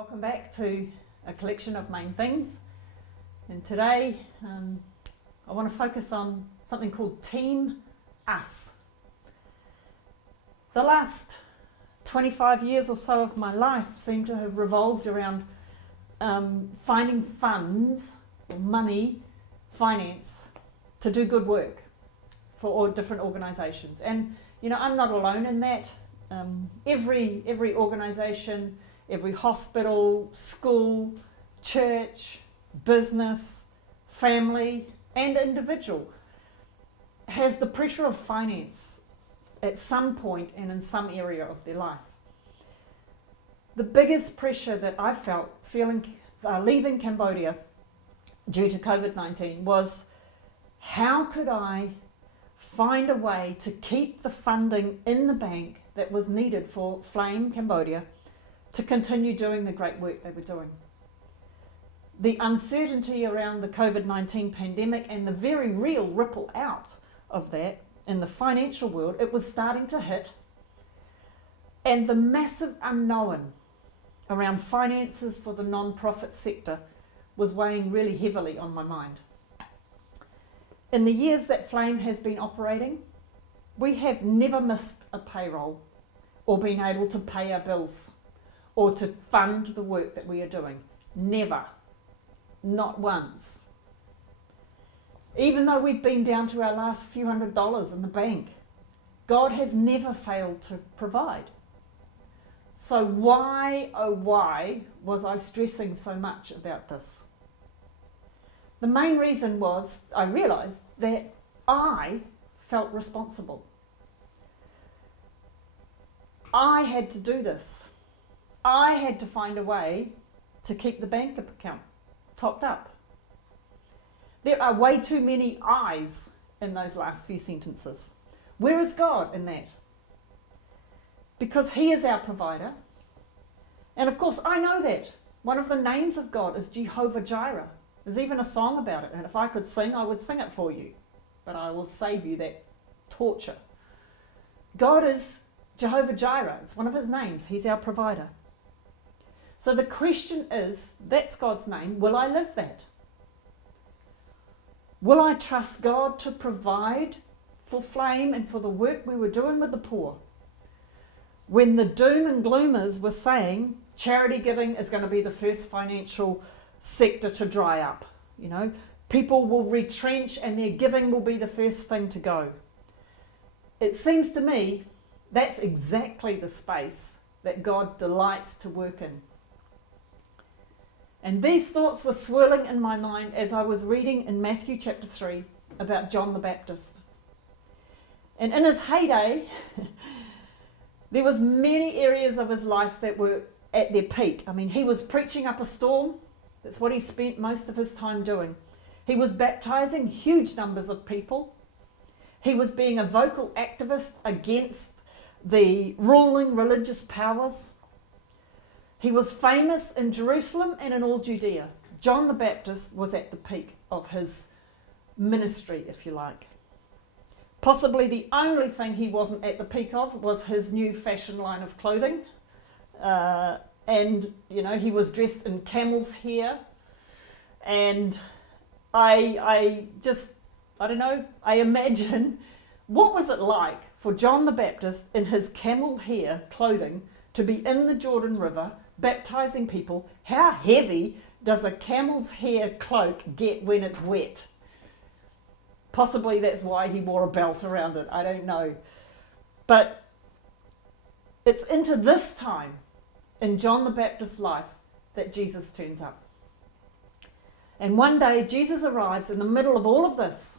Welcome back to a collection of main things, and today I want to focus on something called Team Us. The last 25 years or so of my life seem to have revolved around finding funds, money, finance to do good work for all different organisations. And I'm not alone in that. Every organisation, every hospital, school, church, business, family and individual has the pressure of finance at some point and in some area of their life. The biggest pressure that I felt leaving Cambodia due to COVID-19 was, how could I find a way to keep the funding in the bank that was needed for Flame Cambodia to continue doing the great work they were doing. The uncertainty around the COVID-19 pandemic and the very real ripple out of that in the financial world, it was starting to hit, and the massive unknown around finances for the non-profit sector was weighing really heavily on my mind. In the years that Flame has been operating, we have never missed a payroll or been able to pay our bills or to fund the work that we are doing. Never. Not once. Even though we've been down to our last few $100s in the bank, God has never failed to provide. So why, oh why, was I stressing so much about this? The main reason was I realised that I felt responsible. I had to do this. I had to find a way to keep the bank account topped up. There are way too many I's in those last few sentences. Where is God in that? Because He is our provider. And of course, I know that. One of the names of God is Jehovah Jireh. There's even a song about it. And if I could sing, I would sing it for you. But I will save you that torture. God is Jehovah Jireh. It's one of His names. He's our provider. So the question is, that's God's name, will I live that? Will I trust God to provide for Flame and for the work we were doing with the poor? When the doom and gloomers were saying charity giving is going to be the first financial sector to dry up. People will retrench and their giving will be the first thing to go. It seems to me that's exactly the space that God delights to work in. And these thoughts were swirling in my mind as I was reading in Matthew chapter 3 about John the Baptist. And in his heyday, there was many areas of his life that were at their peak. He was preaching up a storm. That's what he spent most of his time doing. He was baptizing huge numbers of people. He was being a vocal activist against the ruling religious powers. He was famous in Jerusalem and in all Judea. John the Baptist was at the peak of his ministry, if you like. Possibly the only thing he wasn't at the peak of was his new fashion line of clothing. He was dressed in camel's hair. And I imagine, what was it like for John the Baptist in his camel hair clothing to be in the Jordan River baptizing people? How heavy does a camel's hair cloak get when it's wet? Possibly that's why he wore a belt around it. I don't know. But it's into this time in John the Baptist's life that Jesus turns up. And one day Jesus arrives in the middle of all of this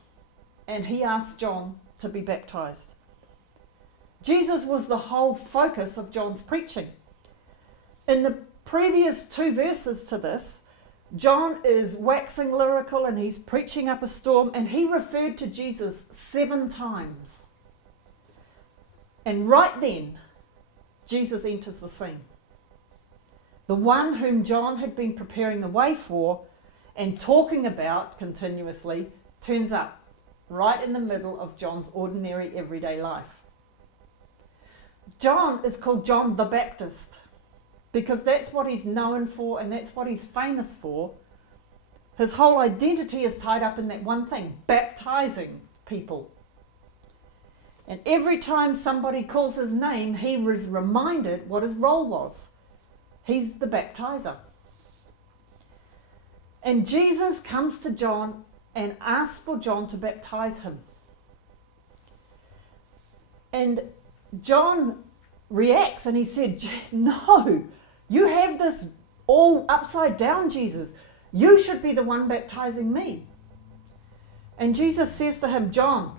and he asks John to be baptized. Jesus was the whole focus of John's preaching. In the previous 2 verses to this, John is waxing lyrical and he's preaching up a storm, and he referred to Jesus 7 times. And right then, Jesus enters the scene. The one whom John had been preparing the way for and talking about continuously turns up right in the middle of John's ordinary everyday life. John is called John the Baptist. because that's what he's known for and that's what he's famous for. His whole identity is tied up in that one thing, baptizing people. And every time somebody calls his name, he was reminded what his role was. He's the baptizer. And Jesus comes to John and asks for John to baptize him. And John reacts and he said, no, you have this all upside down, Jesus. You should be the one baptizing me. And Jesus says to him, John,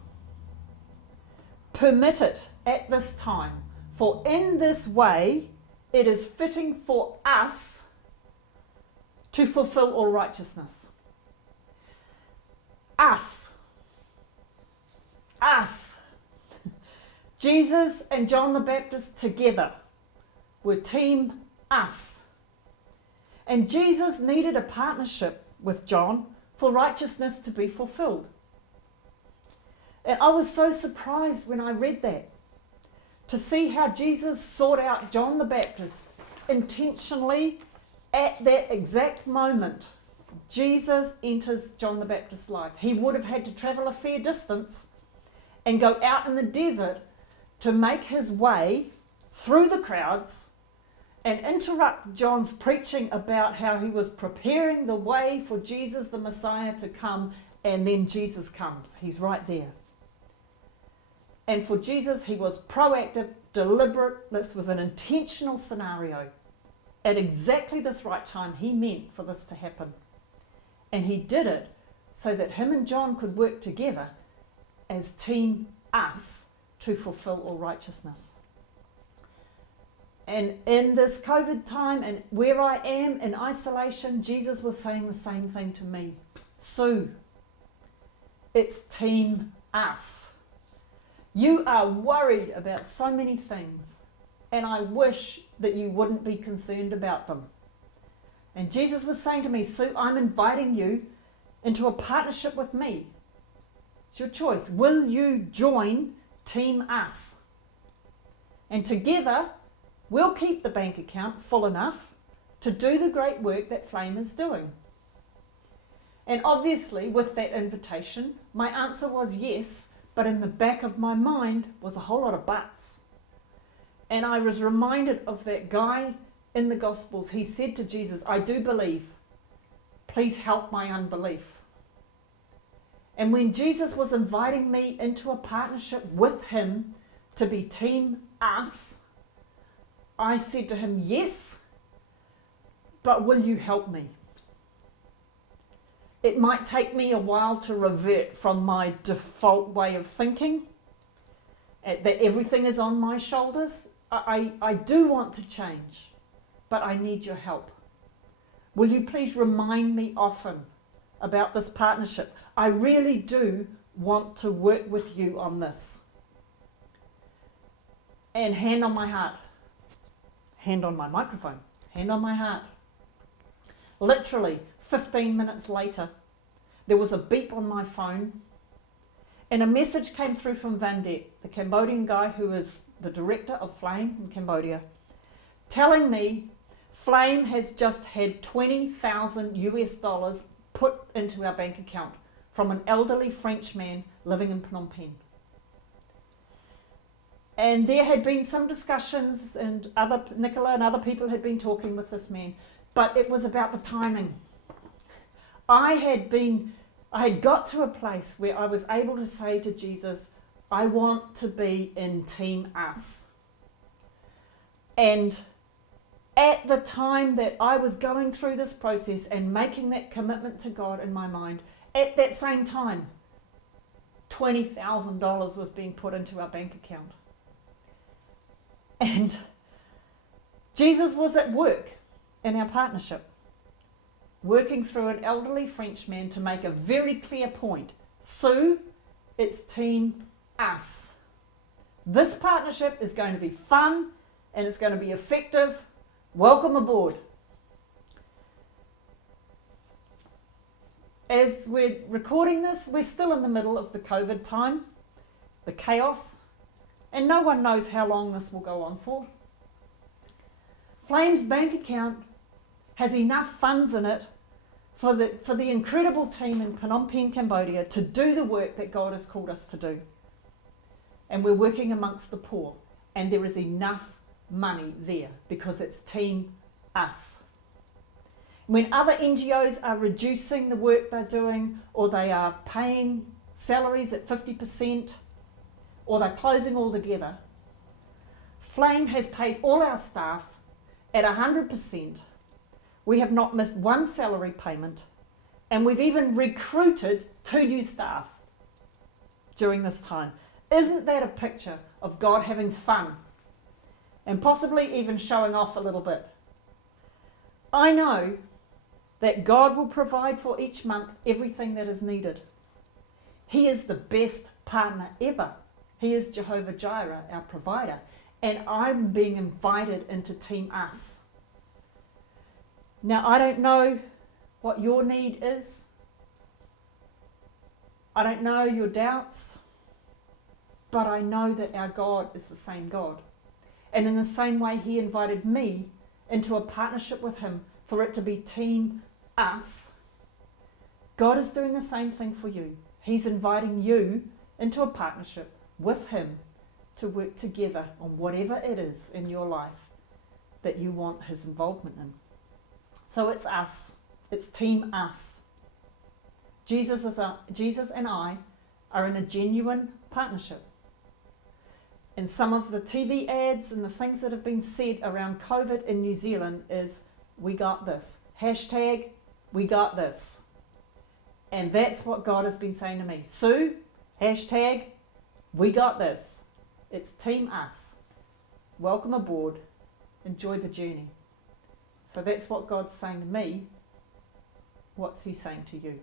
permit it at this time, for in this way it is fitting for us to fulfill all righteousness. Us. Jesus and John the Baptist together were team us. And Jesus needed a partnership with John for righteousness to be fulfilled. And I was so surprised when I read that, to see how Jesus sought out John the Baptist intentionally at that exact moment. Jesus enters John the Baptist's life. He would have had to travel a fair distance and go out in the desert to make his way through the crowds and interrupt John's preaching about how he was preparing the way for Jesus the Messiah to come, and then Jesus comes. He's right there. And for Jesus, he was proactive, deliberate. This was an intentional scenario. At exactly this right time, he meant for this to happen. And he did it so that him and John could work together as team us to fulfill all righteousness. And in this COVID time and where I am in isolation, Jesus was saying the same thing to me. Sue, it's team us. You are worried about so many things, and I wish that you wouldn't be concerned about them. And Jesus was saying to me, Sue, I'm inviting you into a partnership with me. It's your choice. Will you join Team Us? And together, we'll keep the bank account full enough to do the great work that Flame is doing. And obviously, with that invitation, my answer was yes, but in the back of my mind was a whole lot of buts. And I was reminded of that guy in the Gospels. He said to Jesus, I do believe. Please help my unbelief. And when Jesus was inviting me into a partnership with him to be Team Us, I said to him, yes, but will you help me? It might take me a while to revert from my default way of thinking, that everything is on my shoulders. I do want to change, but I need your help. Will you please remind me often about this partnership? I really do want to work with you on this. And hand on my heart, hand on my microphone, hand on my heart. Literally 15 minutes later, there was a beep on my phone and a message came through from Vandet, the Cambodian guy who is the director of Flame in Cambodia, telling me Flame has just had $20,000 put into our bank account from an elderly French man living in Phnom Penh. And there had been some discussions, and Nicola and other people had been talking with this man, but it was about the timing. I had got to a place where I was able to say to Jesus, I want to be in Team Us. And at the time that I was going through this process and making that commitment to God in my mind, at that same time, $20,000 was being put into our bank account. And Jesus was at work in our partnership, working through an elderly Frenchman to make a very clear point. Sue, it's Team Us. This partnership is going to be fun and it's going to be effective. Welcome aboard. As we're recording this, we're still in the middle of the COVID time, the chaos, and no one knows how long this will go on for. Flame's bank account has enough funds in it for the incredible team in Phnom Penh, Cambodia to do the work that God has called us to do. And we're working amongst the poor, and there is enough money there because it's Team Us. When other NGOs are reducing the work they're doing, or they are paying salaries at 50%, or they're closing altogether, Flame has paid all our staff at 100%. We have not missed one salary payment, and we've even recruited 2 new staff during this time. Isn't that a picture of God having fun and possibly even showing off a little bit? I know that God will provide for each month everything that is needed. He is the best partner ever. He is Jehovah Jireh, our provider, and I'm being invited into Team Us. Now, I don't know what your need is. I don't know your doubts, but I know that our God is the same God. And in the same way, He invited me into a partnership with Him for it to be Team Us. God is doing the same thing for you. He's inviting you into a partnership with Him to work together on whatever it is in your life that you want His involvement in. So it's us. It's Team Us. Jesus and I are in a genuine partnership. And some of the TV ads and the things that have been said around COVID in New Zealand is, we got this. Hashtag, we got this. And that's what God has been saying to me. Sue, hashtag, we got this. It's Team Us. Welcome aboard. Enjoy the journey. So that's what God's saying to me. What's He saying to you?